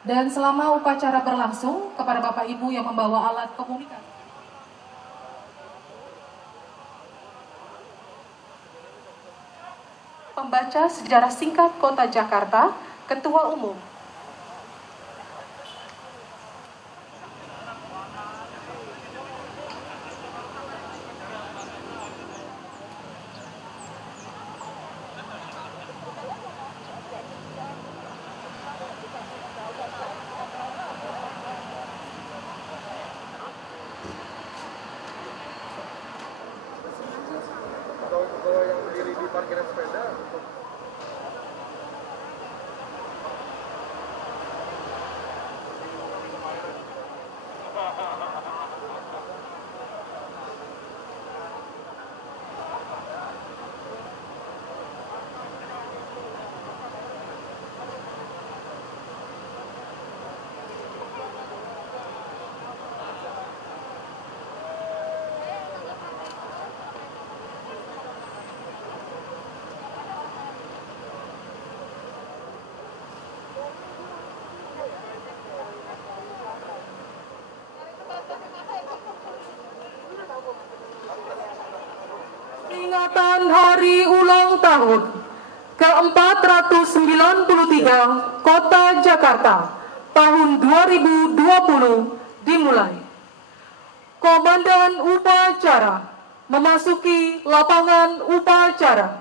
Dan selama upacara berlangsung, kepada Bapak Ibu yang membawa alat komunikasi, pembaca sejarah singkat Kota Jakarta, Ketua Umum. Kalau yang berdiri di parkiran sepeda untuk peringatan Hari Ulang Tahun ke-493 Kota Jakarta tahun 2020 dimulai. Komandan upacara memasuki lapangan upacara.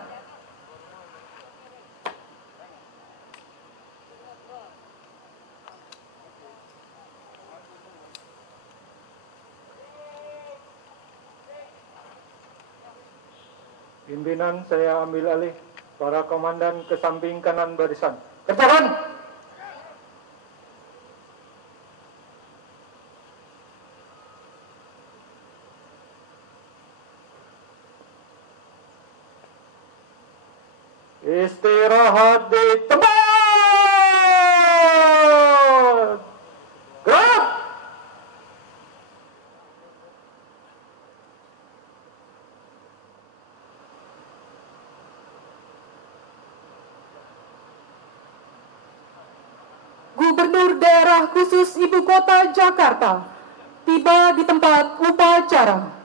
pimpinan saya ambil alih. Para komandan ke samping kanan barisan. Kerjakan! Istirahat di tempat! Gerak! Gubernur Daerah Khusus Ibu Kota Jakarta tiba di tempat upacara.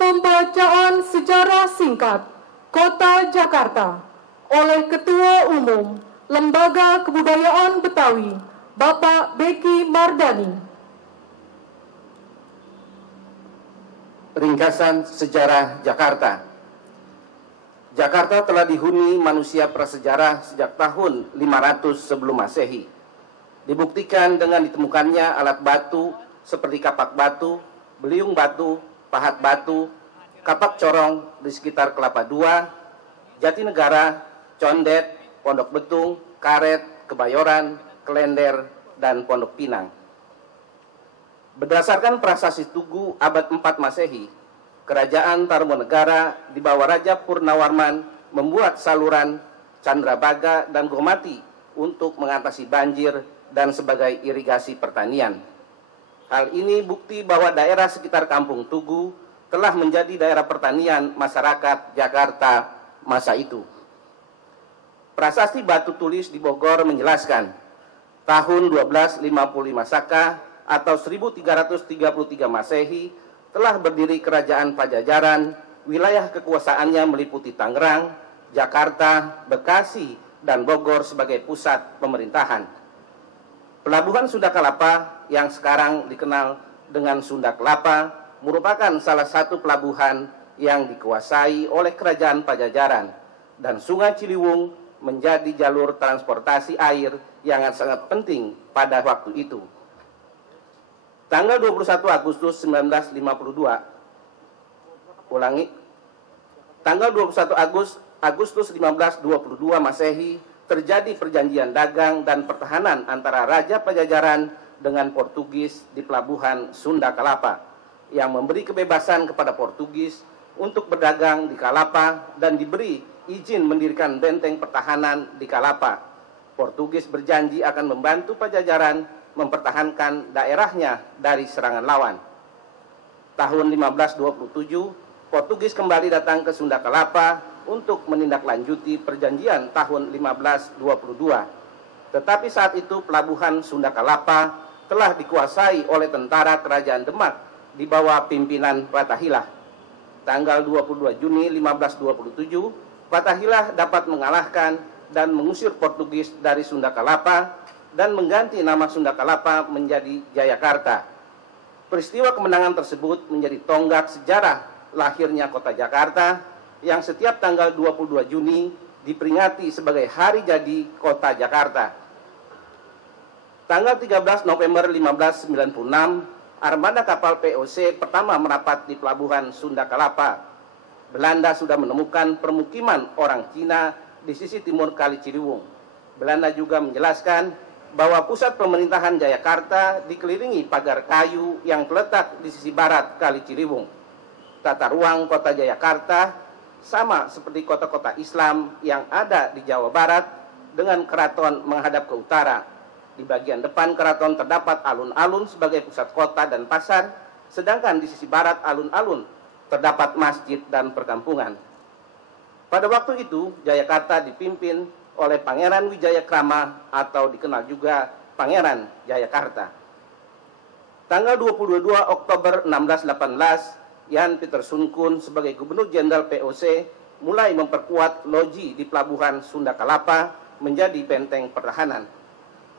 Pembacaan sejarah singkat Kota Jakarta oleh Ketua Umum Lembaga Kebudayaan Betawi, Bapak Beki Mardani. Ringkasan sejarah Jakarta. Jakarta telah dihuni manusia prasejarah sejak tahun 500 sebelum Masehi. Dibuktikan dengan ditemukannya alat batu seperti kapak batu, beliung batu, pahat batu, kapak corong di sekitar Kelapa II, Jatinegara, Condet, Pondok Betung, Karet, Kebayoran, Klender, dan Pondok Pinang. Berdasarkan prasasti Tugu abad 4 Masehi, Kerajaan Tarumanegara di bawah Raja Purnawarman membuat saluran Candrabaga dan Gomati untuk mengatasi banjir dan sebagai irigasi pertanian. Hal ini bukti bahwa daerah sekitar Kampung Tugu telah menjadi daerah pertanian masyarakat Jakarta masa itu. Prasasti batu tulis di Bogor menjelaskan, tahun 1255 Saka atau 1333 Masehi telah berdiri Kerajaan Pajajaran, wilayah kekuasaannya meliputi Tangerang, Jakarta, Bekasi, dan Bogor sebagai pusat pemerintahan. Pelabuhan Sunda Kelapa yang sekarang dikenal dengan Sunda Kelapa merupakan salah satu pelabuhan yang dikuasai oleh Kerajaan Pajajaran, dan Sungai Ciliwung menjadi jalur transportasi air yang sangat penting pada waktu itu. Tanggal 21 Agustus 1952, tanggal 21 Agustus 1522 Masehi terjadi perjanjian dagang dan pertahanan antara Raja Pajajaran dengan Portugis di pelabuhan Sunda Kelapa yang memberi kebebasan kepada Portugis untuk berdagang di Kalapa dan diberi izin mendirikan benteng pertahanan di Kalapa. Portugis berjanji akan membantu Pajajaran mempertahankan daerahnya dari serangan lawan. Tahun 1527, Portugis kembali datang ke Sunda Kelapa untuk menindaklanjuti perjanjian tahun 1522. Tetapi saat itu pelabuhan Sunda Kelapa telah dikuasai oleh tentara kerajaan Demak di bawah pimpinan Fathahilah. Tanggal 22 Juni 1527, Fathahilah dapat mengalahkan dan mengusir Portugis dari Sunda Kelapa dan mengganti nama Sunda Kelapa menjadi Jayakarta. Peristiwa kemenangan tersebut menjadi tonggak sejarah lahirnya kota Jakarta yang setiap tanggal 22 Juni diperingati sebagai hari jadi kota Jakarta. Tanggal 13 November 1596, armada kapal POC pertama merapat di pelabuhan Sunda Kelapa. Belanda sudah menemukan permukiman orang Cina di sisi timur Kali Ciliwung. Belanda juga menjelaskan bahwa pusat pemerintahan Jayakarta dikelilingi pagar kayu yang terletak di sisi barat Kali Ciliwung. Tata ruang kota Jayakarta sama seperti kota-kota Islam yang ada di Jawa Barat dengan keraton menghadap ke utara. Di bagian depan keraton terdapat alun-alun sebagai pusat kota dan pasar, sedangkan di sisi barat alun-alun terdapat masjid dan perkampungan. Pada waktu itu, Jayakarta dipimpin oleh Pangeran Wijayakrama atau dikenal juga Pangeran Jayakarta. Tanggal 22 Oktober 1618, Jan Pieter Soenkoen sebagai Gubernur Jenderal POC mulai memperkuat loji di pelabuhan Sunda Kelapa menjadi benteng pertahanan.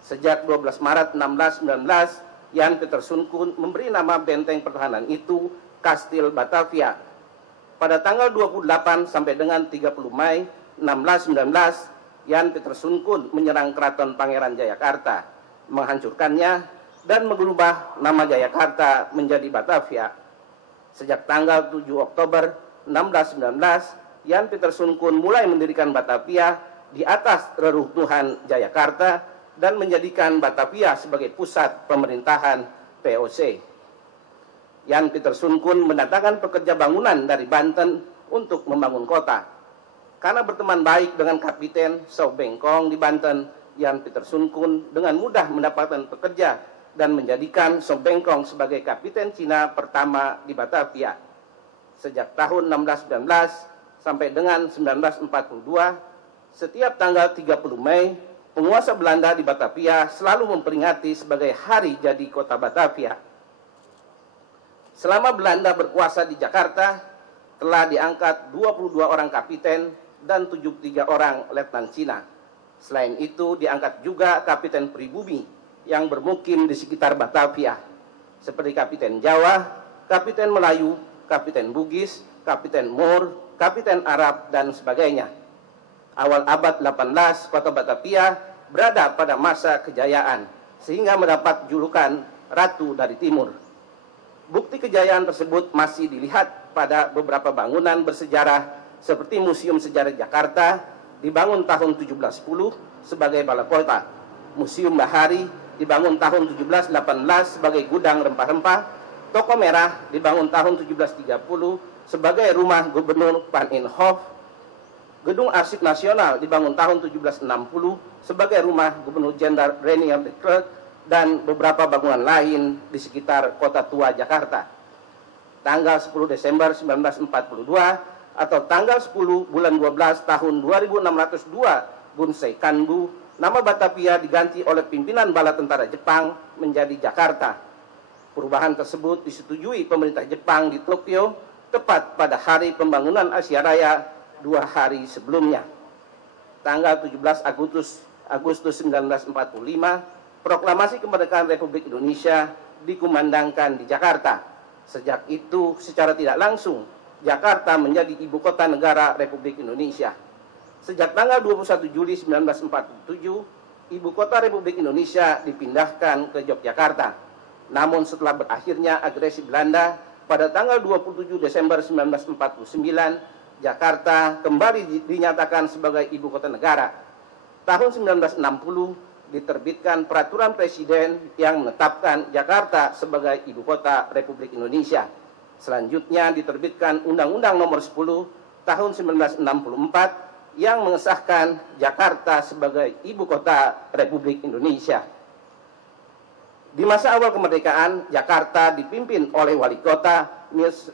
Sejak 12 Maret 1619, Jan Pieter Soenkoen memberi nama benteng pertahanan itu Kastil Batavia. Pada tanggal 28 sampai dengan 30 Mei 1619, Jan Pieter Soenkoen menyerang keraton Pangeran Jayakarta, menghancurkannya dan mengubah nama Jayakarta menjadi Batavia. Sejak tanggal 7 Oktober 1619, Jan Pieter Soenkoen mulai mendirikan Batavia di atas reruntuhan Jayakarta dan menjadikan Batavia sebagai pusat pemerintahan POC. Jan Pieter Soenkoen mendatangkan pekerja bangunan dari Banten untuk membangun kota. Karena berteman baik dengan Kapiten Sao Bengkong di Banten, Jan Pieter Soenkoen dengan mudah mendapatkan pekerja dan menjadikan Sao Bengkong sebagai kapiten Cina pertama di Batavia. Sejak tahun 1619 sampai dengan 1942, setiap tanggal 30 Mei, penguasa Belanda di Batavia selalu memperingati sebagai hari jadi kota Batavia. Selama Belanda berkuasa di Jakarta, telah diangkat 22 orang kapiten dan 73 orang letnan Cina. Selain itu, diangkat juga kapiten pribumi yang bermukim di sekitar Batavia, seperti kapiten Jawa, kapiten Melayu, kapiten Bugis, kapiten Moor, kapiten Arab, dan sebagainya. Awal abad 18, kota Batavia berada pada masa kejayaan, sehingga mendapat julukan Ratu dari Timur. Bukti kejayaan tersebut masih dilihat pada beberapa bangunan bersejarah seperti Museum Sejarah Jakarta dibangun tahun 1710 sebagai balai kota, Museum Bahari dibangun tahun 1718 sebagai gudang rempah-rempah, Toko Merah dibangun tahun 1730 sebagai rumah Gubernur Van Inhofe, Gedung Arsip Nasional dibangun tahun 1760 sebagai rumah Gubernur Jenderal Rainier de Klerk, dan beberapa bangunan lain di sekitar kota tua Jakarta. Tanggal 10 Desember 1942 atau tanggal 10 bulan 12 tahun 2602 Bunsei Kanbu, nama Batavia diganti oleh pimpinan bala tentara Jepang menjadi Jakarta. Perubahan tersebut disetujui pemerintah Jepang di Tokyo tepat pada hari pembangunan Asia Raya 2 hari sebelumnya. Tanggal 17 Agustus 1945, Proklamasi Kemerdekaan Republik Indonesia dikumandangkan di Jakarta. Sejak itu, secara tidak langsung, Jakarta menjadi ibu kota negara Republik Indonesia. Sejak tanggal 21 Juli 1947, ibu kota Republik Indonesia dipindahkan ke Yogyakarta. Namun setelah berakhirnya agresi Belanda, pada tanggal 27 Desember 1949, Jakarta kembali dinyatakan sebagai ibu kota negara. Tahun 1960 diterbitkan peraturan presiden yang menetapkan Jakarta sebagai ibu kota Republik Indonesia. Selanjutnya diterbitkan Undang-Undang Nomor 10 tahun 1964 yang mengesahkan Jakarta sebagai ibu kota Republik Indonesia. Di masa awal kemerdekaan, Jakarta dipimpin oleh wali kota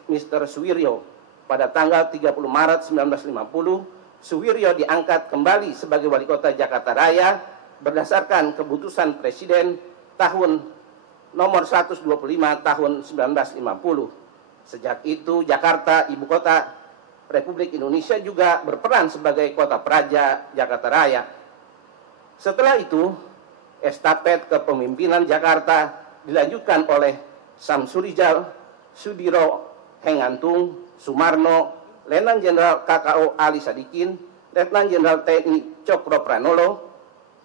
Mr. Suwiryo. Pada tanggal 30 Maret 1950, Suwiryo diangkat kembali sebagai wali kota Jakarta Raya berdasarkan keputusan Presiden tahun nomor 125 tahun 1950. Sejak itu Jakarta, ibu kota Republik Indonesia, juga berperan sebagai kota praja Jakarta Raya. Setelah itu, estafet kepemimpinan Jakarta dilanjutkan oleh Samsurijal, Sudiro, Hengantung, Sumarno, Letnan Jenderal KKO Ali Sadikin, Letnan Jenderal TNI Cokro Pranolo,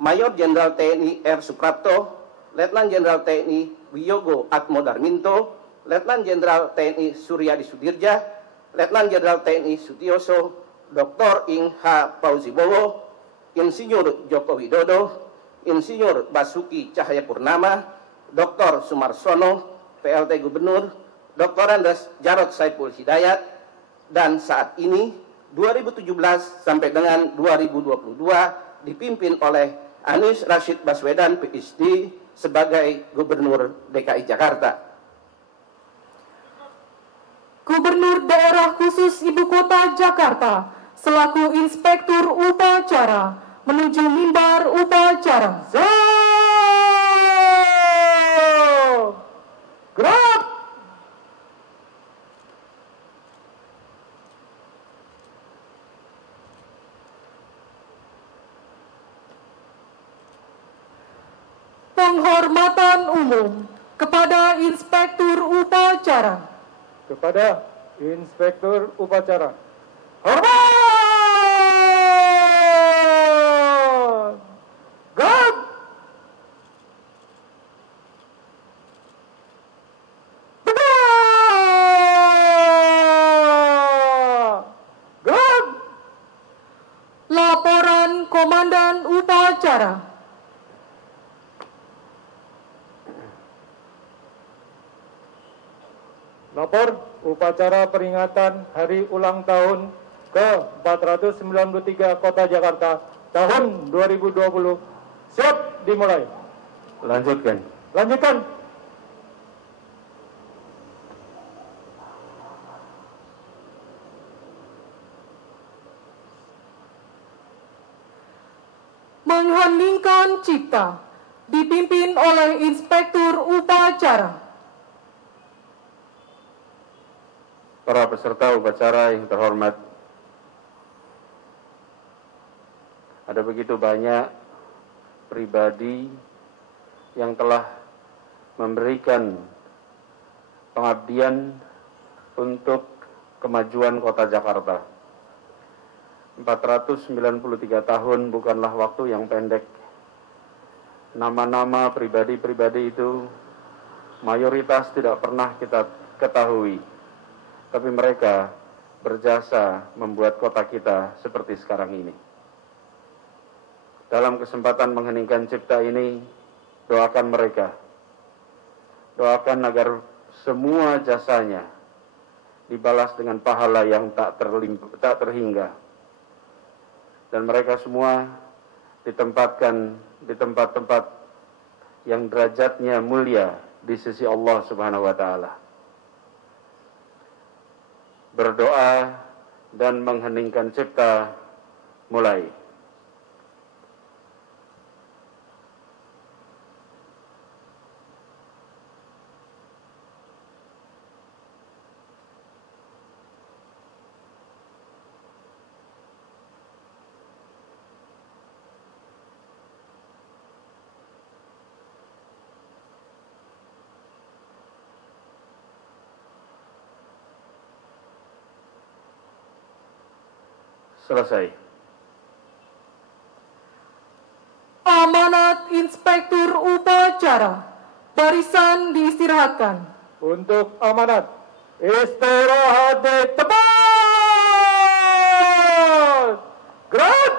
Mayor Jenderal TNI R. Suprapto, Letnan Jenderal TNI Wiyogo Atmodarminto, Letnan Jenderal TNI Suryadi Sudirja, Letnan Jenderal TNI Sutioso, Dr. Ing H. Fauzibowo, Insinyur Joko Widodo, Insinyur Basuki Cahayapurnama, Dr. Sumarsono, PLT Gubernur, Dr. Andes Jarod Saiful Hidayat, dan saat ini 2017 sampai dengan 2022 dipimpin oleh Anies Rashid Baswedan PhD sebagai Gubernur DKI Jakarta. Gubernur Daerah Khusus Ibu Kota Jakarta selaku Inspektur Upacara menuju mimbar upacara. Gerak! Penghormatan umum kepada Inspektur Upacara. Kepada Inspektur Upacara. Hormat! Gerak! Gerak! Laporan Komandan Upacara. Lapor upacara peringatan Hari Ulang Tahun ke-493 Kota Jakarta tahun 2020 siap dimulai. Lanjutkan. Lanjutkan. Mengheningkan cipta dipimpin oleh Inspektur Upacara. Para peserta upacara yang terhormat, ada begitu banyak pribadi yang telah memberikan pengabdian untuk kemajuan kota Jakarta. 493 tahun bukanlah waktu yang pendek. Nama-nama pribadi-pribadi itu mayoritas tidak pernah kita ketahui, tapi mereka berjasa membuat kota kita seperti sekarang ini. Dalam kesempatan mengheningkan cipta ini, doakan mereka. Doakan agar semua jasanya dibalas dengan pahala yang tak terhingga. Dan mereka semua ditempatkan di tempat-tempat yang derajatnya mulia di sisi Allah Subhanahu wa Ta'ala. Berdoa dan mengheningkan cipta mulai. Selesai. Amanat Inspektur Upacara. Barisan diistirahatkan. Untuk amanat istirahat di tempat. Gerak!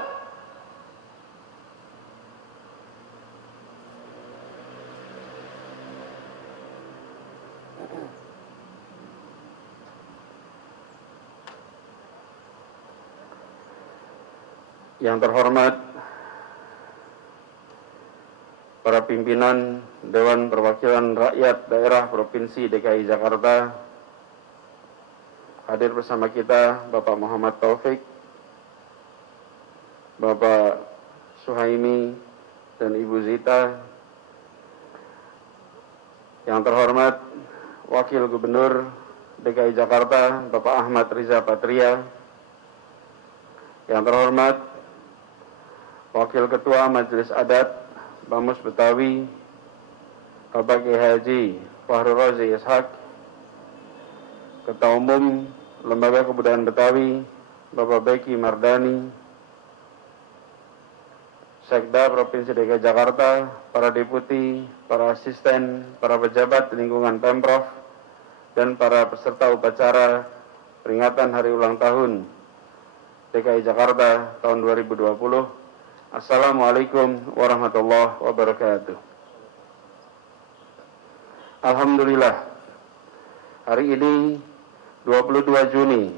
Yang terhormat para pimpinan Dewan Perwakilan Rakyat Daerah Provinsi DKI Jakarta, hadir bersama kita Bapak Muhammad Taufik, Bapak Suhaimi, dan Ibu Zita. Yang terhormat Wakil Gubernur DKI Jakarta Bapak Ahmad Riza Patria. Yang terhormat Wakil Ketua Majelis Adat Bamus Betawi Bapak Kiai Haji Fahru Rozi Ishak, Ketua Umum Lembaga Kebudayaan Betawi Bapak Beki Mardani, Sekda Provinsi DKI Jakarta, para deputi, para asisten, para pejabat lingkungan Pemprov, dan para peserta upacara peringatan Hari Ulang Tahun DKI Jakarta tahun 2020. Assalamualaikum warahmatullahi wabarakatuh. Alhamdulillah, hari ini 22 Juni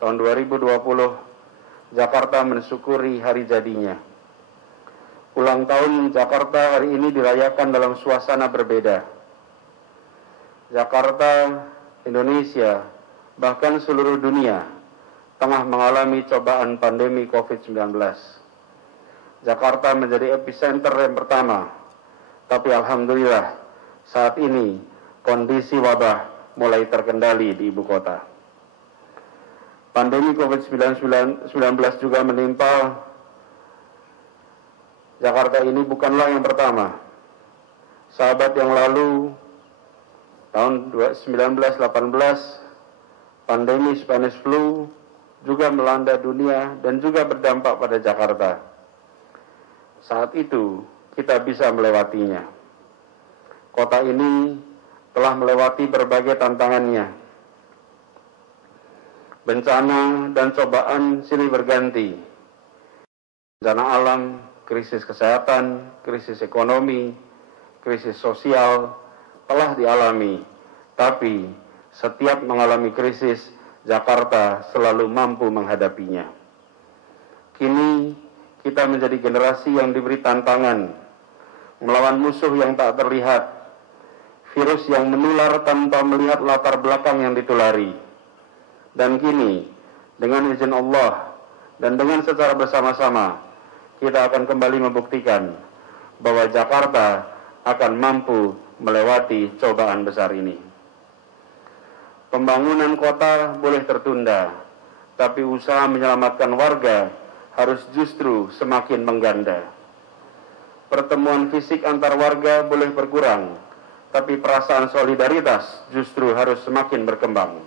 tahun 2020, Jakarta mensyukuri hari jadinya. Ulang tahun Jakarta hari ini dirayakan dalam suasana berbeda. Jakarta, Indonesia, bahkan seluruh dunia tengah mengalami cobaan pandemi COVID-19. Jakarta menjadi epicenter yang pertama, tapi alhamdulillah saat ini kondisi wabah mulai terkendali di ibu kota. Pandemi COVID-19 juga menimpa Jakarta ini bukanlah yang pertama. Sahabat yang lalu, tahun 1918, pandemi Spanish flu juga melanda dunia dan juga berdampak pada Jakarta. Saat itu kita bisa melewatinya. Kota ini telah melewati berbagai tantangannya. Bencana dan cobaan silih berganti. Bencana alam, krisis kesehatan, krisis ekonomi, krisis sosial telah dialami. Tapi setiap mengalami krisis, Jakarta selalu mampu menghadapinya. Kini kita menjadi generasi yang diberi tantangan melawan musuh yang tak terlihat, virus yang menular tanpa melihat latar belakang yang ditulari. Dan kini, dengan izin Allah dan dengan secara bersama-sama, kita akan kembali membuktikan bahwa Jakarta akan mampu melewati cobaan besar ini. Pembangunan kota boleh tertunda, tapi usaha menyelamatkan warga harus justru semakin mengganda. Pertemuan fisik antar warga boleh berkurang, tapi perasaan solidaritas justru harus semakin berkembang.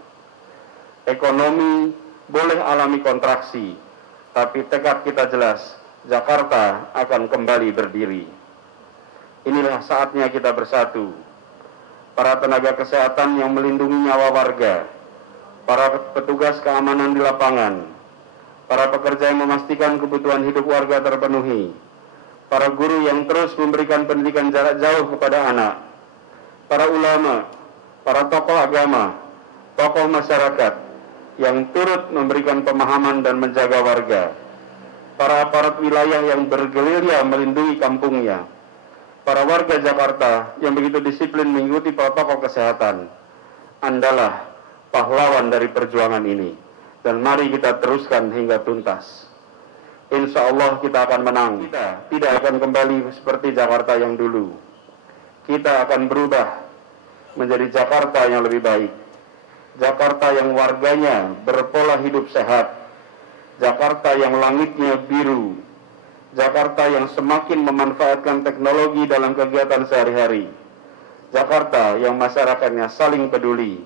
Ekonomi boleh alami kontraksi, tapi tekad kita jelas, Jakarta akan kembali berdiri. Inilah saatnya kita bersatu. Para tenaga kesehatan yang melindungi nyawa warga, para petugas keamanan di lapangan, para pekerja yang memastikan kebutuhan hidup warga terpenuhi, para guru yang terus memberikan pendidikan jarak jauh kepada anak, para ulama, para tokoh agama, tokoh masyarakat yang turut memberikan pemahaman dan menjaga warga, para aparat wilayah yang bergerilya melindungi kampungnya, para warga Jakarta yang begitu disiplin mengikuti protokol kesehatan. Andalah pahlawan dari perjuangan ini. Dan mari kita teruskan hingga tuntas. Insya Allah kita akan menang. Kita tidak akan kembali seperti Jakarta yang dulu. Kita akan berubah menjadi Jakarta yang lebih baik. Jakarta yang warganya berpola hidup sehat. Jakarta yang langitnya biru. Jakarta yang semakin memanfaatkan teknologi dalam kegiatan sehari-hari. Jakarta yang masyarakatnya saling peduli,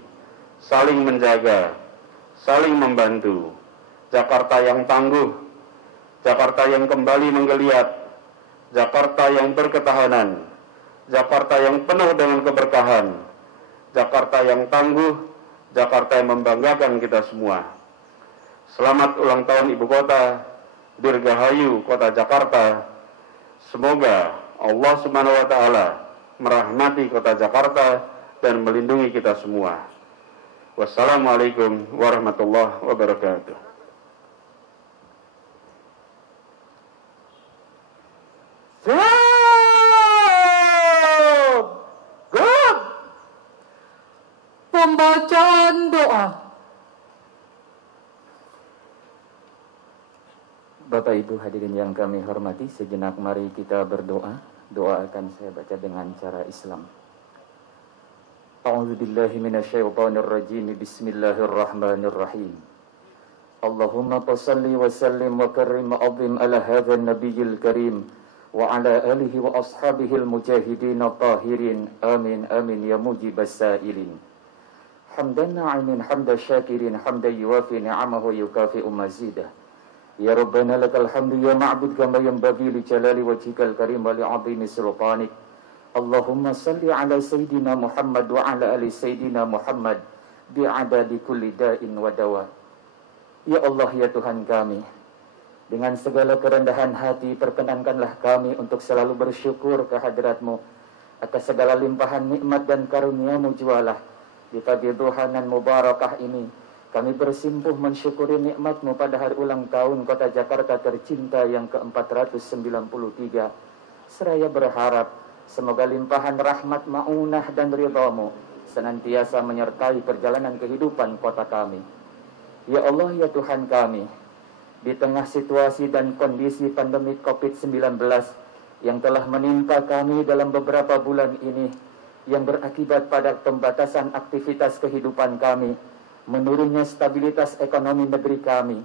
saling menjaga, saling membantu. Jakarta yang tangguh, Jakarta yang kembali menggeliat, Jakarta yang berketahanan, Jakarta yang penuh dengan keberkahan, Jakarta yang tangguh, Jakarta yang membanggakan kita semua. Selamat ulang tahun Ibu Kota, Dirgahayu Kota Jakarta. Semoga Allah Subhanahu wa taala merahmati Kota Jakarta dan melindungi kita semua. Wassalamualaikum warahmatullahi wabarakatuh. Good. Pembacaan doa. Bapak Ibu hadirin yang kami hormati, sejenak mari kita berdoa. Doa akan saya baca dengan cara Islam. A'udzubillahi minasyaitonirrajim. Bismillahirrahmanirrahim. Allahumma salli wa sallim wa karrim wa azim ala hadzal nabiyil karim wa ala alihi wa ashabihil mujahidin tahirin. Amin amin ya mujibas sa'ilin. Hamdan na'imin hamda syakirin hamdan yuwafi ni'amahu yukafi'u mazidah. Ya Rabbana lakal hamdu ya ma'bud kama yanbaghi li jalali wajhikal karim wa li 'azimi sultanik. Allahumma salli ala sayyidina Muhammad wa ala ali sayyidina Muhammad bi'adadi kulli da'in wa dawa. Ya Allah ya Tuhan kami, dengan segala kerendahan hati perkenankanlah kami untuk selalu bersyukur kehadirat-Mu atas segala limpahan nikmat dan karunia-Mu jualah. Di pagi duhanan mubarakah ini kami bersimpuh mensyukuri nikmat-Mu pada hari ulang tahun Kota Jakarta tercinta yang ke-493. Seraya berharap semoga limpahan rahmat ma'unah dan ridha-Mu senantiasa menyertai perjalanan kehidupan kota kami. Ya Allah ya Tuhan kami, di tengah situasi dan kondisi pandemi COVID-19 yang telah menimpa kami dalam beberapa bulan ini, yang berakibat pada pembatasan aktivitas kehidupan kami, menurunnya stabilitas ekonomi negeri kami.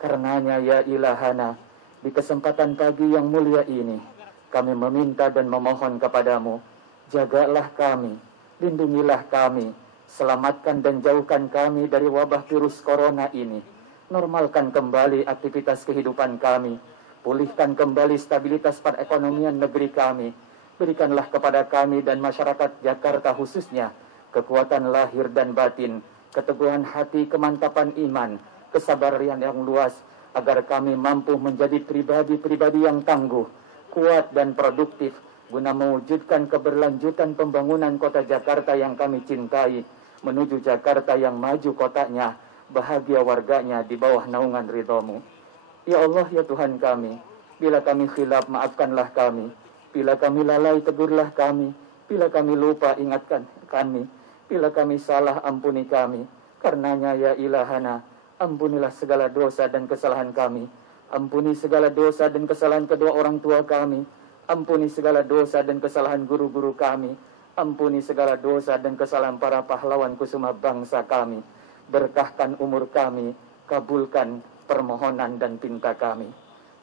Karenanya ya ilahana, di kesempatan pagi yang mulia ini, kami meminta dan memohon kepadamu, jagalah kami, lindungilah kami, selamatkan dan jauhkan kami dari wabah virus corona ini. Normalkan kembali aktivitas kehidupan kami, pulihkan kembali stabilitas perekonomian negeri kami. Berikanlah kepada kami dan masyarakat Jakarta khususnya kekuatan lahir dan batin, keteguhan hati, kemantapan iman, kesabaran yang luas, agar kami mampu menjadi pribadi-pribadi yang tangguh, kuat dan produktif, guna mewujudkan keberlanjutan pembangunan kota Jakarta yang kami cintai, menuju Jakarta yang maju kotanya, bahagia warganya di bawah naungan ridha-Mu. Ya Allah ya Tuhan kami, bila kami khilaf maafkanlah kami, bila kami lalai tegurlah kami, bila kami lupa ingatkan kami, bila kami salah ampuni kami. Karenanya ya ilahana, ampunilah segala dosa dan kesalahan kami. Ampuni segala dosa dan kesalahan kedua orang tua kami. Ampuni segala dosa dan kesalahan guru-guru kami. Ampuni segala dosa dan kesalahan para pahlawan kusuma bangsa kami. Berkahkan umur kami, kabulkan permohonan dan pinta kami.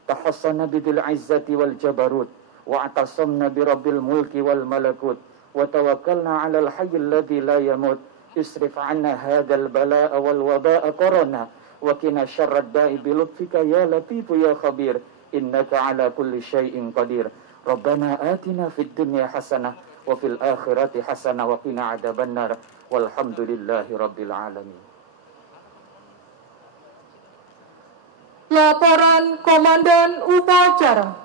Tahassana bidil izzati wal jabarut, wa atasamna birabbil mulki wal malakut, وتوكلنا على الحي الذي لا يموت يصرف عنا هذا البلاء والوباء كورونا وقنا شر الداء بلطفك يا لطيف يا خبير إنك على كل شيء قدير ربنا آتنا في الدنيا حسنة وفي الآخرة حسنة وقنا عذاب النار والحمد لله رب العالمين. Laporan Komandan Upacara.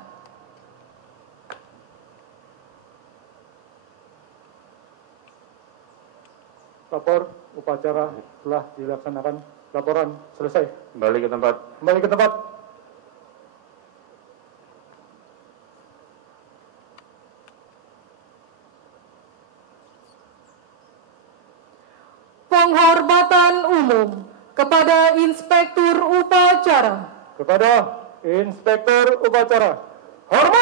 Lapor upacara telah dilaksanakan. Laporan selesai. Kembali ke tempat. Kembali ke tempat. Penghormatan umum kepada Inspektur Upacara. Kepada Inspektur Upacara. Hormat!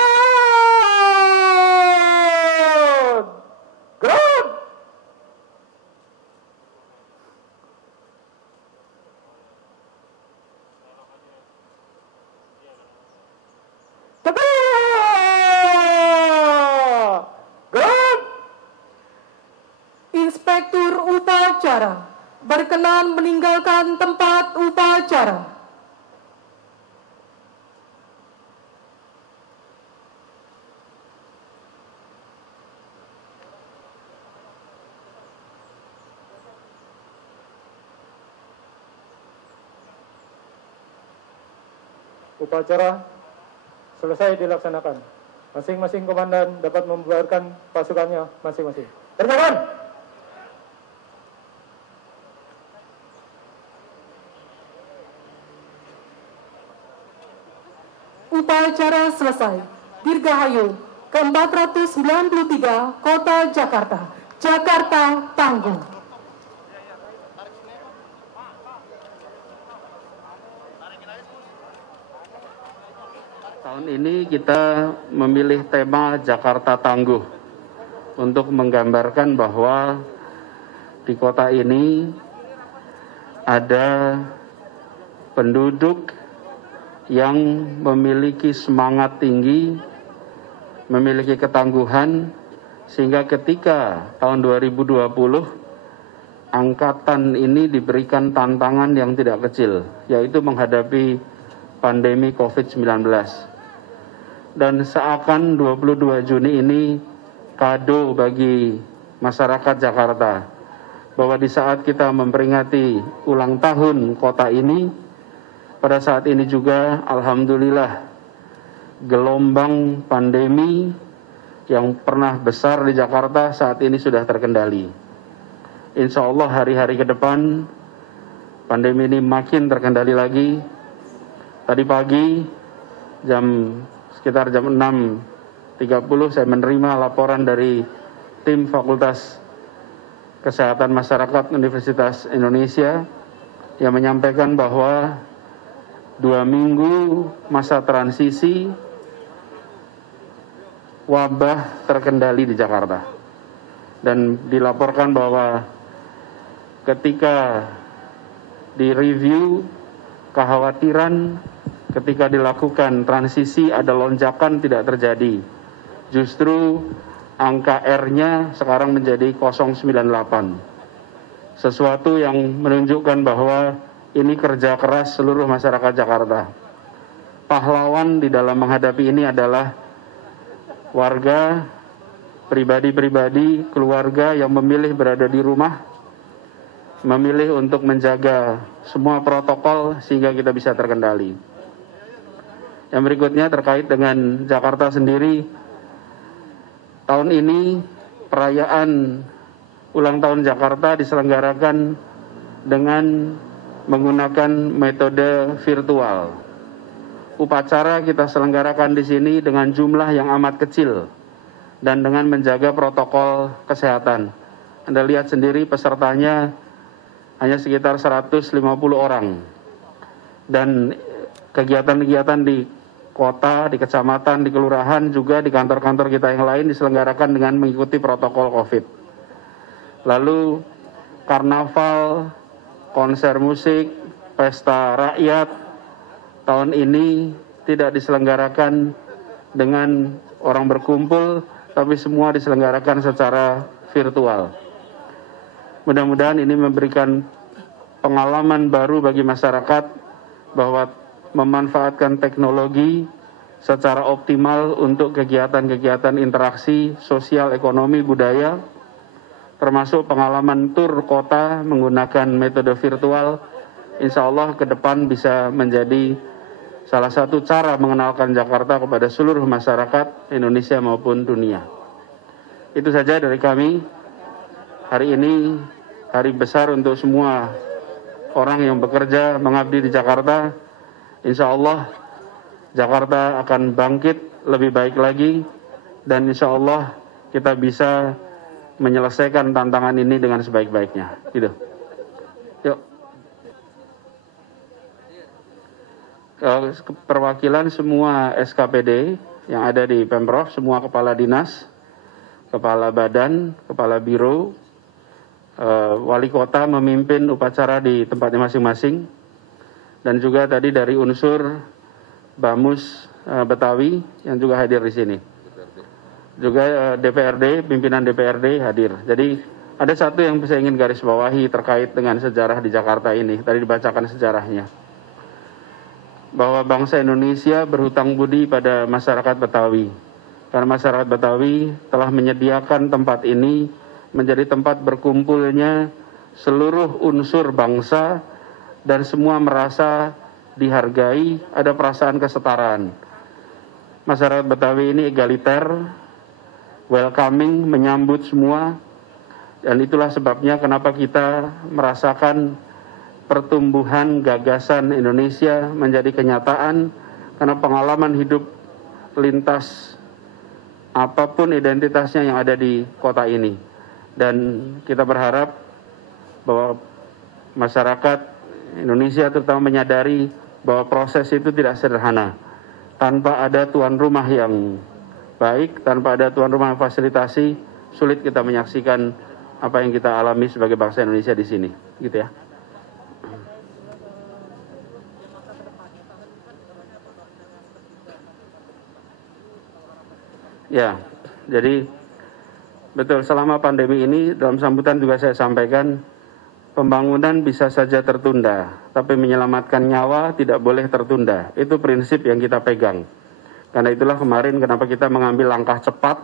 Gerak! Tegak! Gerak! Inspektur Upacara berkenan meninggalkan tempat upacara. Upacara selesai dilaksanakan. Masing-masing komandan dapat membubarkan pasukannya masing-masing. Kerjakan! Upacara selesai. Dirgahayu ke-493 Kota Jakarta. Jakarta tangguh. Tahun ini kita memilih tema Jakarta Tangguh untuk menggambarkan bahwa di kota ini ada penduduk yang memiliki semangat tinggi, memiliki ketangguhan, sehingga ketika tahun 2020 angkatan ini diberikan tantangan yang tidak kecil, yaitu menghadapi pandemi COVID-19. Dan seakan 22 Juni ini kado bagi masyarakat Jakarta, bahwa di saat kita memperingati ulang tahun kota ini, pada saat ini juga alhamdulillah gelombang pandemi yang pernah besar di Jakarta saat ini sudah terkendali. Insya Allah hari-hari ke depan pandemi ini makin terkendali lagi. Tadi pagi sekitar jam 6.30 saya menerima laporan dari tim Fakultas Kesehatan Masyarakat Universitas Indonesia yang menyampaikan bahwa 2 minggu masa transisi wabah terkendali di Jakarta. Dan dilaporkan bahwa ketika direview kekhawatiran ketika dilakukan transisi ada lonjakan tidak terjadi. Justru angka R-nya sekarang menjadi 0,98. Sesuatu yang menunjukkan bahwa ini kerja keras seluruh masyarakat Jakarta. Pahlawan di dalam menghadapi ini adalah warga, pribadi-pribadi, keluarga yang memilih berada di rumah, memilih untuk menjaga semua protokol sehingga kita bisa terkendali. Yang berikutnya terkait dengan Jakarta sendiri, tahun ini perayaan ulang tahun Jakarta diselenggarakan dengan menggunakan metode virtual. Upacara kita selenggarakan di sini dengan jumlah yang amat kecil dan dengan menjaga protokol kesehatan. Anda lihat sendiri pesertanya hanya sekitar 150 orang. Dan kegiatan-kegiatan di kota, di kecamatan, di kelurahan, juga di kantor-kantor kita yang lain diselenggarakan dengan mengikuti protokol COVID. Lalu karnaval, konser musik, pesta rakyat tahun ini tidak diselenggarakan dengan orang berkumpul, tapi semua diselenggarakan secara virtual. Mudah-mudahan ini memberikan pengalaman baru bagi masyarakat bahwa memanfaatkan teknologi secara optimal untuk kegiatan-kegiatan interaksi sosial, ekonomi, budaya, termasuk pengalaman tur kota menggunakan metode virtual, insya Allah ke depan bisa menjadi salah satu cara mengenalkan Jakarta kepada seluruh masyarakat Indonesia maupun dunia. Itu saja dari kami. Hari ini hari besar untuk semua orang yang bekerja mengabdi di Jakarta. Insya Allah Jakarta akan bangkit lebih baik lagi, dan insya Allah kita bisa menyelesaikan tantangan ini dengan sebaik-baiknya. Gitu. Yuk. Perwakilan semua SKPD yang ada di Pemprov, semua kepala dinas, kepala badan, kepala biro, wali kota memimpin upacara di tempatnya masing-masing. Dan juga tadi dari unsur Bamus Betawi yang juga hadir di sini. Juga DPRD, pimpinan DPRD hadir. Jadi ada satu yang saya ingin garis bawahi terkait dengan sejarah di Jakarta ini. Tadi dibacakan sejarahnya. Bahwa bangsa Indonesia berhutang budi pada masyarakat Betawi. Karena masyarakat Betawi telah menyediakan tempat ini menjadi tempat berkumpulnya seluruh unsur bangsa, dan semua merasa dihargai, ada perasaan kesetaraan. Masyarakat Betawi ini egaliter, welcoming, menyambut semua, dan itulah sebabnya kenapa kita merasakan pertumbuhan gagasan Indonesia menjadi kenyataan, karena pengalaman hidup lintas apapun identitasnya yang ada di kota ini. Dan kita berharap bahwa masyarakat Indonesia terutama menyadari bahwa proses itu tidak sederhana. Tanpa ada tuan rumah yang baik, tanpa ada tuan rumah yang fasilitasi, sulit kita menyaksikan apa yang kita alami sebagai bangsa Indonesia di sini, gitu ya. Ya, jadi betul, selama pandemi ini dalam sambutan juga saya sampaikan pembangunan bisa saja tertunda, tapi menyelamatkan nyawa tidak boleh tertunda. Itu prinsip yang kita pegang. Karena itulah kemarin kenapa kita mengambil langkah cepat,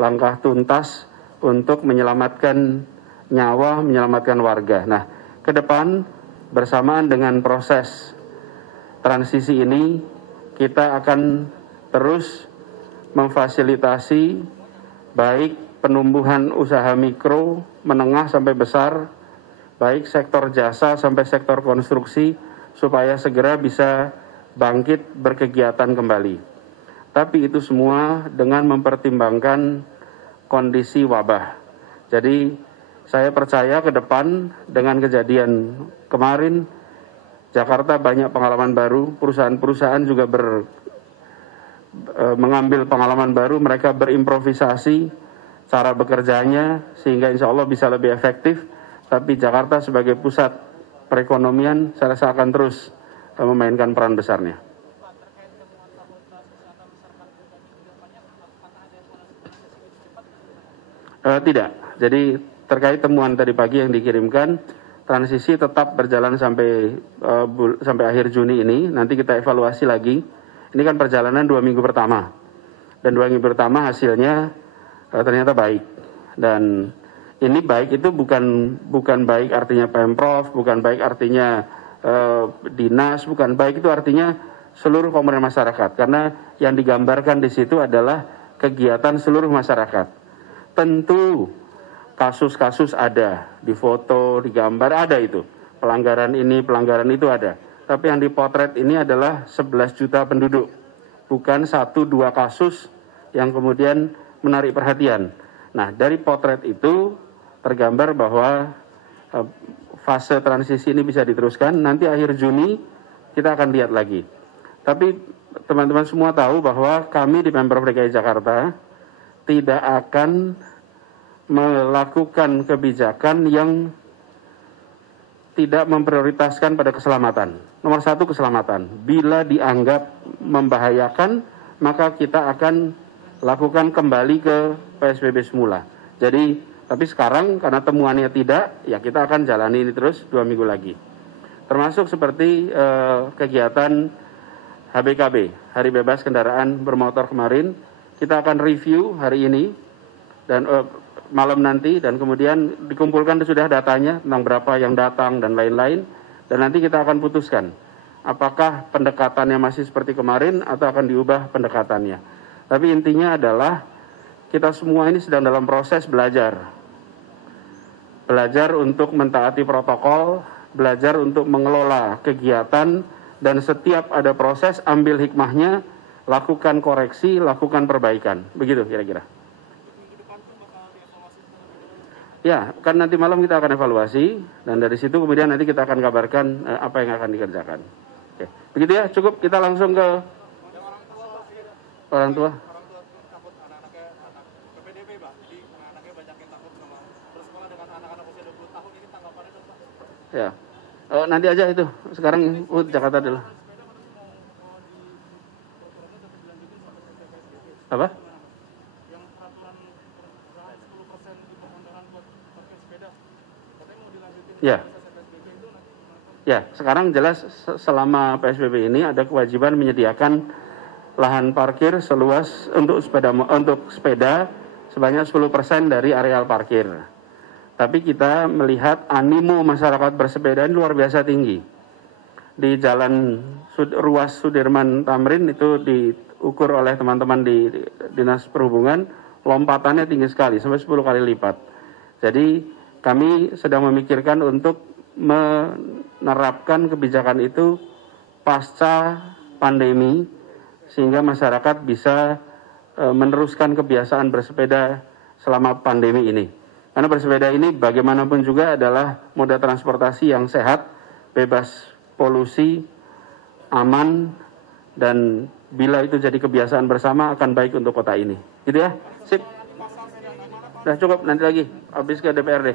langkah tuntas untuk menyelamatkan nyawa, menyelamatkan warga. Nah, ke depan bersamaan dengan proses transisi ini, kita akan terus memfasilitasi baik penumbuhan usaha mikro, menengah sampai besar, baik sektor jasa sampai sektor konstruksi, supaya segera bisa bangkit berkegiatan kembali. Tapi itu semua dengan mempertimbangkan kondisi wabah. Jadi saya percaya ke depan dengan kejadian kemarin, Jakarta banyak pengalaman baru, perusahaan-perusahaan juga mengambil pengalaman baru, mereka berimprovisasi cara bekerjanya sehingga insya Allah bisa lebih efektif. Tapi Jakarta sebagai pusat perekonomian saya rasa akan terus memainkan peran besarnya. Tidak, jadi terkait temuan tadi pagi yang dikirimkan, transisi tetap berjalan sampai akhir Juni ini. Nanti kita evaluasi lagi. Ini kan perjalanan 2 minggu pertama, dan 2 minggu pertama hasilnya ternyata baik. Dan ini baik itu bukan baik artinya Pemprov, bukan baik artinya dinas, bukan baik itu artinya seluruh komponen masyarakat. Karena yang digambarkan di situ adalah kegiatan seluruh masyarakat. Tentu kasus-kasus ada, di foto, di gambar ada itu. Pelanggaran ini, pelanggaran itu ada. Tapi yang dipotret ini adalah 11 juta penduduk. Bukan 1-2 kasus yang kemudian menarik perhatian. Nah, dari potret itu tergambar bahwa fase transisi ini bisa diteruskan. Nanti akhir Juni kita akan lihat lagi. Tapi teman-teman semua tahu bahwa kami di Pemprov DKI Jakarta tidak akan melakukan kebijakan yang tidak memprioritaskan pada keselamatan. Nomor 1 keselamatan. Bila dianggap membahayakan, maka kita akan lakukan kembali ke PSBB semula. Jadi, tapi sekarang karena temuannya tidak, ya kita akan jalani ini terus 2 minggu lagi. Termasuk seperti kegiatan HBKB, Hari Bebas Kendaraan Bermotor kemarin, kita akan review hari ini dan malam nanti, dan kemudian dikumpulkan sudah datanya tentang berapa yang datang dan lain-lain, dan nanti kita akan putuskan apakah pendekatannya masih seperti kemarin atau akan diubah pendekatannya. Tapi intinya adalah kita semua ini sedang dalam proses belajar untuk mentaati protokol, belajar untuk mengelola kegiatan, dan setiap ada proses ambil hikmahnya, lakukan koreksi, lakukan perbaikan. Begitu kira-kira. Ya, kan nanti malam kita akan evaluasi, dan dari situ kemudian nanti kita akan kabarkan apa yang akan dikerjakan. Oke. Begitu ya, cukup, kita langsung ke orang tua. Ya, nanti aja itu. Sekarang Jakarta dulu. Apa? Ya, sekarang jelas selama PSBB ini ada kewajiban menyediakan lahan parkir seluas untuk sepeda sebanyak 10% dari areal parkir. Tapi kita melihat animo masyarakat bersepeda ini luar biasa tinggi. di Jalan Ruas Sudirman Tamrin itu diukur oleh teman-teman di Dinas Perhubungan, lompatannya tinggi sekali, sampai 10 kali lipat. Jadi kami sedang memikirkan untuk menerapkan kebijakan itu pasca pandemi, sehingga masyarakat bisa meneruskan kebiasaan bersepeda selama pandemi ini. Karena bersepeda ini bagaimanapun juga adalah moda transportasi yang sehat, bebas polusi, aman, dan bila itu jadi kebiasaan bersama akan baik untuk kota ini. Gitu ya? Sip. Udah cukup, nanti lagi habis ke DPRD.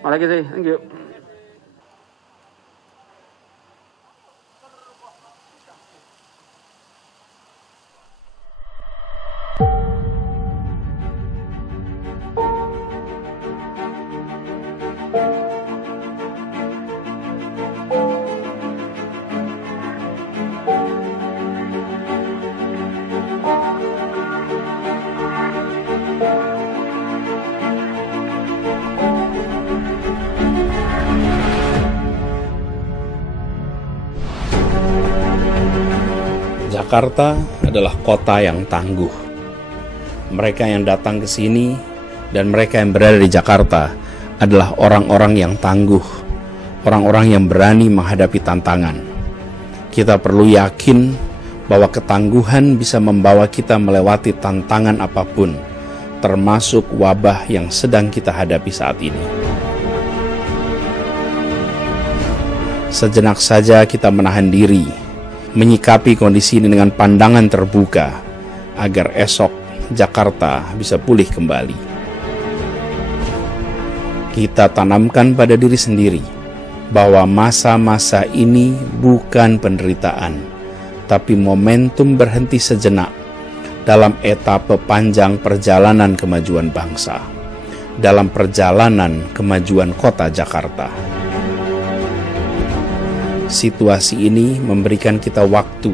Lagi sih, thank you. Jakarta adalah kota yang tangguh. Mereka yang datang ke sini dan mereka yang berada di Jakarta adalah orang-orang yang tangguh, orang-orang yang berani menghadapi tantangan. Kita perlu yakin bahwa ketangguhan bisa membawa kita melewati tantangan apapun, termasuk wabah yang sedang kita hadapi saat ini. Sejenak saja kita menahan diri, menyikapi kondisi ini dengan pandangan terbuka, agar esok Jakarta bisa pulih kembali. Kita tanamkan pada diri sendiri bahwa masa-masa ini bukan penderitaan, tapi momentum berhenti sejenak dalam etapa panjang perjalanan kemajuan bangsa, dalam perjalanan kemajuan kota Jakarta. Situasi ini memberikan kita waktu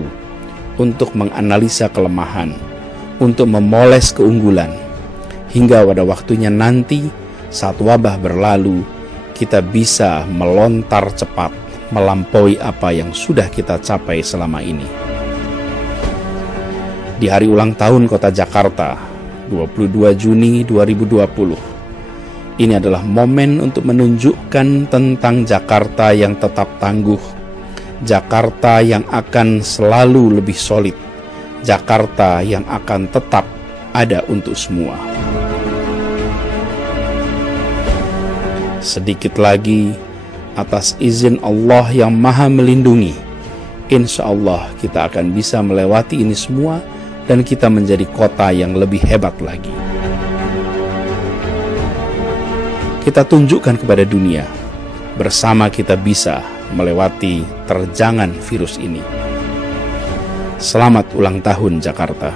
untuk menganalisa kelemahan, untuk memoles keunggulan, hingga pada waktunya nanti saat wabah berlalu, kita bisa melontar cepat melampaui apa yang sudah kita capai selama ini. Di hari ulang tahun Kota Jakarta, 22 Juni 2020, ini adalah momen untuk menunjukkan tentang Jakarta yang tetap tangguh, Jakarta yang akan selalu lebih solid, Jakarta yang akan tetap ada untuk semua. Sedikit lagi, atas izin Allah yang Maha Melindungi, insya Allah kita akan bisa melewati ini semua dan kita menjadi kota yang lebih hebat lagi. Kita tunjukkan kepada dunia, bersama kita bisa melewati terjangan virus ini. Selamat ulang tahun Jakarta.